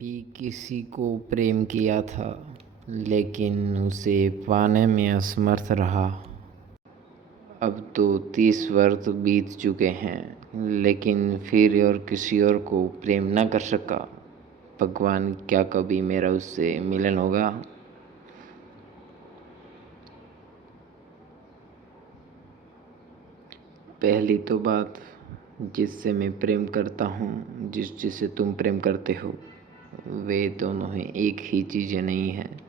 भी किसी को प्रेम किया था, लेकिन उसे पाने में असमर्थ रहा। अब तो 30 वर्ष बीत चुके हैं, लेकिन फिर और किसी और को प्रेम न कर सका। भगवान, क्या कभी मेरा उससे मिलन होगा? पहली तो बात, जिससे मैं प्रेम करता हूँ, जिससे तुम प्रेम करते हो, वे दोनों ही एक ही चीज़ें नहीं हैं।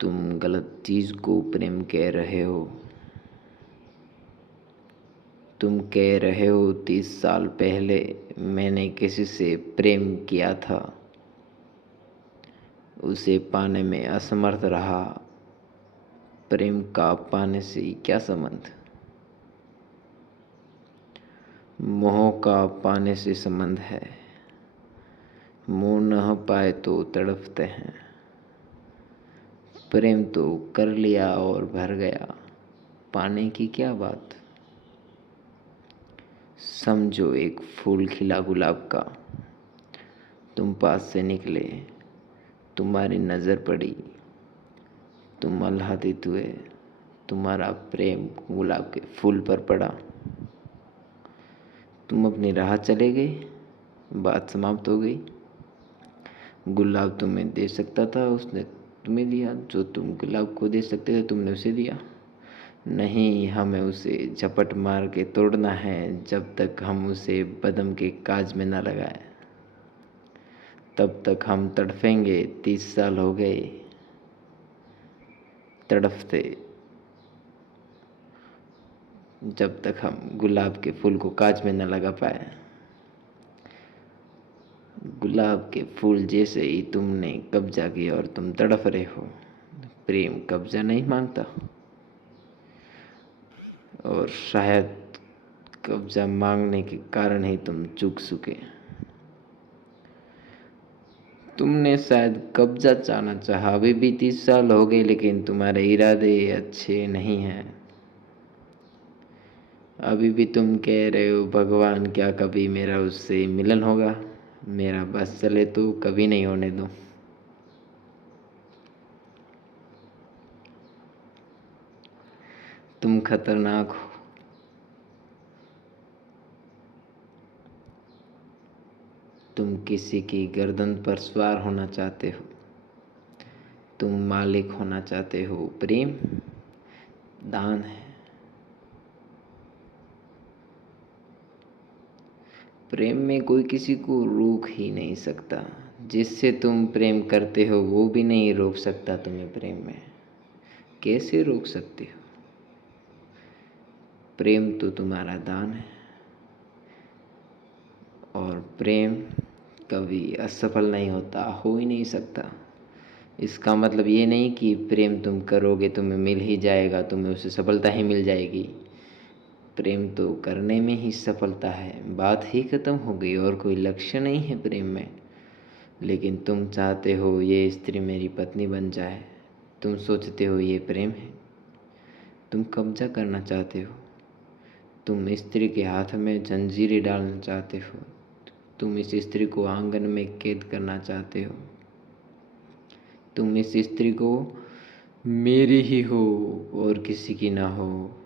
तुम गलत चीज़ को प्रेम कह रहे हो। तुम कह रहे हो 30 साल पहले मैंने किसी से प्रेम किया था, उसे पाने में असमर्थ रहा। प्रेम का पाने से क्या संबंध? मोह का पाने से संबंध है। मोह न पाए तो तड़पते हैं। प्रेम तो कर लिया और भर गया, पाने की क्या बात? समझो एक फूल खिला गुलाब का, तुम पास से निकले, तुम्हारी नज़र पड़ी, तुम आह्लादित हुए, तुम्हारा प्रेम गुलाब के फूल पर पड़ा, तुम अपनी राह चले गए, बात समाप्त हो गई। गुलाब तुम्हें दे सकता था, उसने तुम्हें दिया। जो तुम गुलाब को दे सकते थे, तुमने उसे दिया। नहीं, हमें उसे झपट मार के तोड़ना है। जब तक हम उसे बदम के काज में न लगाए, तब तक हम तड़फेंगे। 30 साल हो गए तड़फते, जब तक हम गुलाब के फूल को काज में न लगा पाए। गुलाब के फूल जैसे ही तुमने कब्जा किया और तुम तड़फ रहे हो। प्रेम कब्जा नहीं मांगता, और शायद कब्जा मांगने के कारण ही तुम चूक चुके। तुमने शायद कब्जा चाहना चाहा। अभी भी 30 साल हो गए, लेकिन तुम्हारे इरादे अच्छे नहीं हैं। अभी भी तुम कह रहे हो, भगवान, क्या कभी मेरा उससे मिलन होगा? मेरा बस चले तो कभी नहीं होने दो। तुम खतरनाक हो। तुम किसी की गर्दन पर सवार होना चाहते हो। तुम मालिक होना चाहते हो। प्रेम दान है। प्रेम में कोई किसी को रोक ही नहीं सकता। जिससे तुम प्रेम करते हो, वो भी नहीं रोक सकता तुम्हें प्रेम में। कैसे रोक सकते हो? प्रेम तो तुम्हारा दान है, और प्रेम कभी असफल नहीं होता, हो ही नहीं सकता। इसका मतलब ये नहीं कि प्रेम तुम करोगे तुम्हें मिल ही जाएगा, तुम्हें उससे सफलता ही मिल जाएगी। प्रेम तो करने में ही सफलता है, बात ही खत्म हो गई, और कोई लक्ष्य नहीं है प्रेम में। लेकिन तुम चाहते हो ये स्त्री मेरी पत्नी बन जाए। तुम सोचते हो ये प्रेम है। तुम कब्जा करना चाहते हो। तुम स्त्री के हाथ में जंजीरें डालना चाहते हो। तुम इस स्त्री को आंगन में कैद करना चाहते हो। तुम इस स्त्री को मेरी ही हो और किसी की ना हो,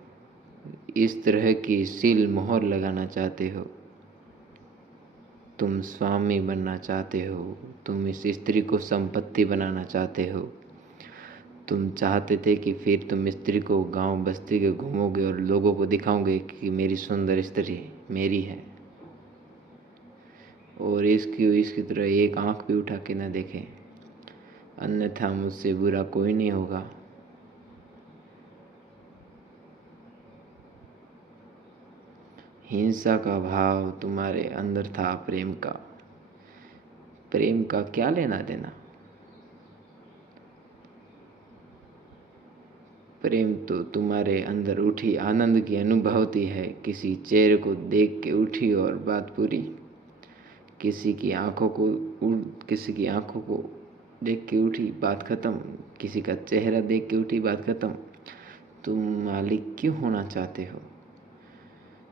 इस तरह की सील मोहर लगाना चाहते हो। तुम स्वामी बनना चाहते हो। तुम इस स्त्री को संपत्ति बनाना चाहते हो। तुम चाहते थे कि फिर तुम स्त्री को गांव बस्ती के घूमोगे और लोगों को दिखाओगे कि मेरी सुंदर स्त्री मेरी है, और इसकी तरह एक आंख भी उठा के न देखें, अन्यथा मुझसे बुरा कोई नहीं होगा। हिंसा का भाव तुम्हारे अंदर था। प्रेम का, प्रेम का क्या लेना देना? प्रेम तो तुम्हारे अंदर उठी आनंद की अनुभूति है। किसी चेहरे को देख के उठी और बात पूरी। किसी की आंखों को किसी की आंखों को देख के उठी, बात खत्म। किसी का चेहरा देख के उठी, बात खत्म। तुम मालिक क्यों होना चाहते हो?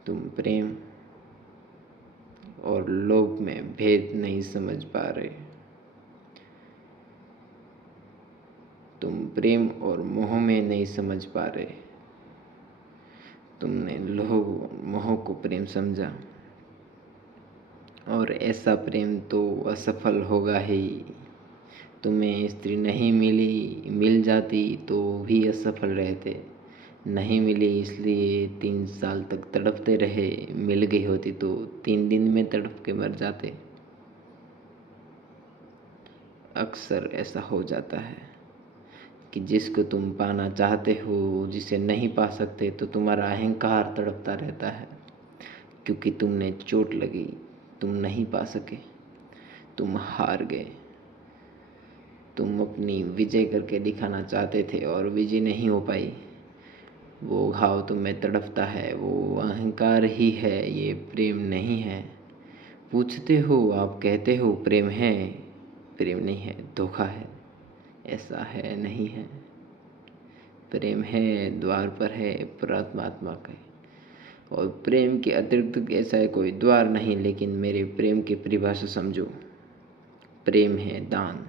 तुम प्रेम और लोभ में भेद नहीं समझ पा रहे। तुम प्रेम और मोह में नहीं समझ पा रहे। तुमने लोभ और मोह को प्रेम समझा, और ऐसा प्रेम तो असफल होगा ही। तुम्हें स्त्री नहीं मिली, मिल जाती तो भी असफल रहते। नहीं मिली इसलिए 3 साल तक तड़पते रहे, मिल गई होती तो 3 दिन में तड़प के मर जाते। अक्सर ऐसा हो जाता है कि जिसको तुम पाना चाहते हो, जिसे नहीं पा सकते, तो तुम्हारा अहंकार तड़पता रहता है, क्योंकि तुमने चोट लगी, तुम नहीं पा सके, तुम हार गए। तुम अपनी विजय करके दिखाना चाहते थे और विजय नहीं हो पाई। वो घाव तुम्हें तड़पता है, वो अहंकार ही है, ये प्रेम नहीं है। पूछते हो, आप कहते हो प्रेम है, प्रेम नहीं है, धोखा है। ऐसा है नहीं है। प्रेम है, द्वार पर है, परमात्मा का है। और प्रेम के अतिरिक्त ऐसा है कोई द्वार नहीं। लेकिन मेरे प्रेम की परिभाषा समझो। प्रेम है दान।